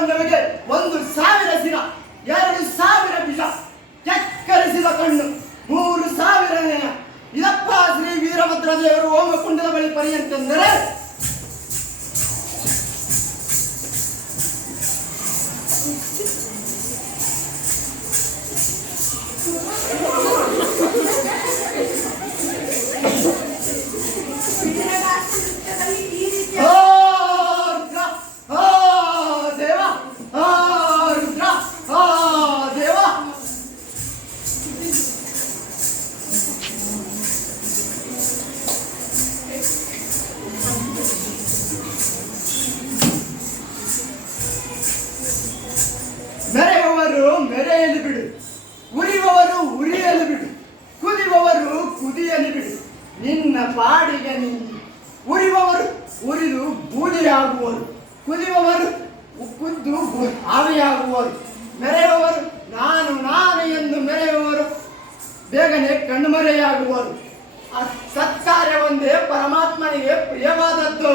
ಪಾಂಡವಿಗೆ 1,000 ಶಿರ, 2,000 ಬೀಜ, ಕೆಕ್ಕರಿಸಿದ ಕಣ್ಣು, 3,000 ನೇಯ. ಇದಪ್ಪ ಶ್ರೀ ವೀರಭದ್ರ ದೇವರು ಹೋಮಕುಂಡದ ಬಳಿ ಪರ್ಯಂತೆಂದರೆ ಮೆರೆಯುವವರು ಮೆರೆಯಲು ಬಿಡು, ಉರಿಯುವವರು ಉರಿಯಲು ಬಿಡು, ಕುದಿಯುವವರು ಕುದಿಯಲು ಬಿಡು. ನಿನ್ನ ಪಾಡಿಗೆ ನಿಂತು ಉರಿಯುವವರು ಉರಿದು ಬೂದಿಯಾಗುವರು, ಕುದಿಯುವವರು ಕುದ್ದು ಆವಿಯಾಗುವರು. ಮೆರೆಯುವವರು ನಾನು ನಾನು ಎಂದು ಮೆರೆಯುವವರು ಬೇಗನೆ ಕಣ್ಮರೆಯಾಗುವರು. ಸತ್ಕಾರ್ಯ ಒಂದೇ ಪರಮಾತ್ಮನಿಗೆ ಪ್ರಿಯವಾದದ್ದು.